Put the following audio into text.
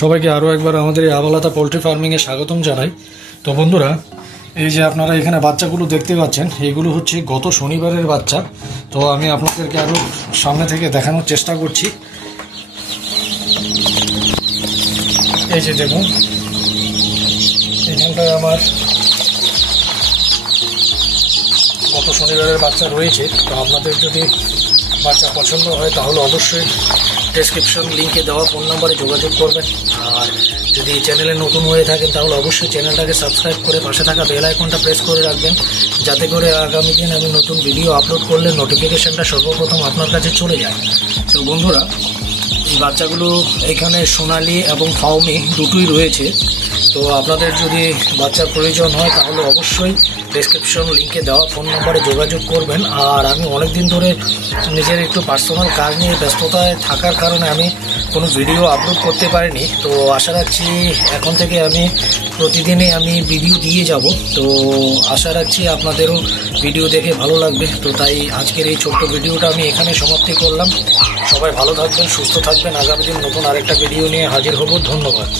সবাইকে আরও একবার আমাদের এই আবালতা পোলট্রি ফার্মিংয়ে স্বাগতম জানাই। তো বন্ধুরা, এই যে আপনারা এখানে বাচ্চাগুলো দেখতে পাচ্ছেন, এইগুলো হচ্ছে গত শনিবারের বাচ্চা। তো আমি আপনাদেরকে আরও সামনে থেকে দেখানোর চেষ্টা করছি। এই যে দেখুন, এখানটায় আমার গত শনিবারের বাচ্চা রয়েছে। তো আপনাদের যদি বাচ্চা পছন্দ হয় তাহলে অবশ্যই ডেসক্রিপশন লিঙ্কে দেওয়া ফোন নাম্বারে যোগাযোগ করবেন। আর যদি চ্যানেলে নতুন হয়ে থাকেন তাহলে অবশ্যই চ্যানেলটাকে সাবস্ক্রাইব করে পাশে থাকা বেল আইকনটা প্রেস করে রাখবেন, যাতে করে আগামী দিন আমি নতুন ভিডিও আপলোড করলে নোটিফিকেশানটা সর্বপ্রথম আপনার কাছে চলে যায়। তো বন্ধুরা, এই বাচ্চাগুলো এখানে সোনালি এবং ফাউমি দুটোই রয়েছে। তো আপনাদের যদি বাচ্চার প্রয়োজন হয় তাহলে অবশ্যই ডেসক্রিপশন লিঙ্কে দেওয়া ফোন নাম্বারে যোগাযোগ করবেন। আর আমি অনেক দিন ধরে নিজের একটু পার্সোনাল কাজ নিয়ে ব্যস্ততায় থাকার কারণে আমি কোনো ভিডিও আপলোড করতে পারিনি। তো আশা রাখছি এখন থেকে আমি প্রতিদিনই আমি ভিডিও দিয়ে যাব। তো আশা রাখছি আপনাদেরও ভিডিও দেখে ভালো লাগবে। তো তাই আজকের এই ছোট্ট ভিডিওটা আমি এখানে সমাপ্তি করলাম। সবাই ভালো থাকবেন, সুস্থ থাকবেন। আগামী দিন নতুন আরেকটা ভিডিও নিয়ে হাজির হব। ধন্যবাদ।